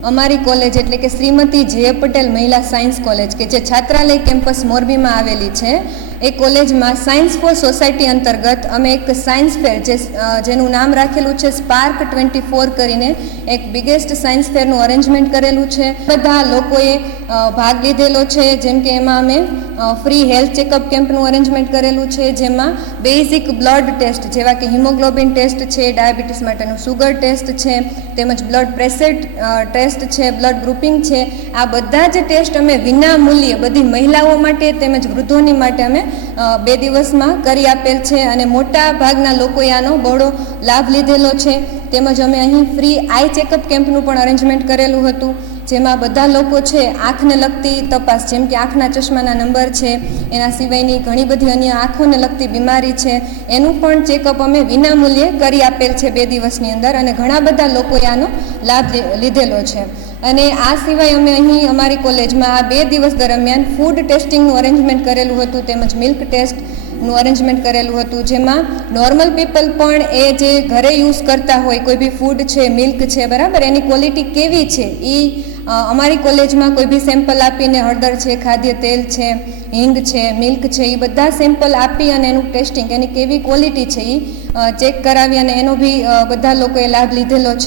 અમારી કોલેજ એટલે કે શ્રીમતી જે પટેલ મહિલા સાયન્સ કોલેજ કે જે છાત્રાલય કેમ્પસ મોરબીમાં આવેલી છે, એ કોલેજમાં સાયન્સ ફોર સોસાયટી અંતર્ગત અમે એક સાયન્સ ફેર જે જેનું નામ રાખેલું છે સ્પાર્ક ટ્વેન્ટી ફોર કરીને એક બિગેસ્ટ સાયન્સ ફેરનું અરેન્જમેન્ટ કરેલું છે. બધા લોકોએ ભાગ લીધેલો છે, જેમ કે એમાં અમે ફ્રી હેલ્થ ચેકઅપ કેમ્પનું અરેન્જમેન્ટ કરેલું છે, જેમાં બેઝિક બ્લડ ટેસ્ટ જેવા કે હિમોગ્લોબિન ટેસ્ટ છે ડાયાબિટીસ માટેનું સુગર ટેસ્ટ છે, તેમજ બ્લડ પ્રેશર ટેસ્ટ છે, બ્લડ ગ્રુપિંગ છે, આ બધા જ ટેસ્ટ અમે વિના મૂલ્યે બધી મહિલાઓ માટે તેમજ વૃદ્ધોની માટે અમે બે દિવસમાં કરી આપેલ છે અને મોટા ભાગના લોકોએ આનો બહોળો લાભ લીધેલો છે. તેમજ અમે અહીં ફ્રી આઈ ચેકઅપ કેમ્પનું પણ અરેન્જમેન્ટ કરેલું હતું. જેમાં બધા લોકો છે આંખને લગતી તપાસ, જેમ કે આંખના ચશ્માના નંબર છે, એના સિવાયની ઘણી બધી અન્ય આંખોને લગતી બીમારી છે, એનું પણ ચેકઅપ અમે વિનામૂલ્યે કરી આપેલ છે બે દિવસની અંદર અને ઘણા બધા લોકોએ આનો લાભ લીધેલો છે. અને આ સિવાય અમે અહીં અમારી કોલેજમાં આ બે દિવસ દરમિયાન ફૂડ ટેસ્ટિંગનું અરેન્જમેન્ટ કરેલું હતું, તેમજ મિલ્ક ટેસ્ટનું અરેન્જમેન્ટ કરેલું હતું, જેમાં નોર્મલ પીપલ પણ એ જે ઘરે યુઝ કરતા હોય, કોઈ બી ફૂડ છે મિલ્ક છે, બરાબર? એની ક્વોલિટી કેવી છે? એ અમારી કોલેજમાં કોઈ બી સેમ્પલ આપીને હળદર છે, ખાદ્ય તેલ છે, હિંગ છે મિલ્ક છે એ બધા સેમ્પલ આપી અને એનું ટેસ્ટિંગ એની કેવી ક્વોલિટી છે એ ચેક કરાવી અને એનો બી બધા લોકોએ લાભ લીધેલો છે.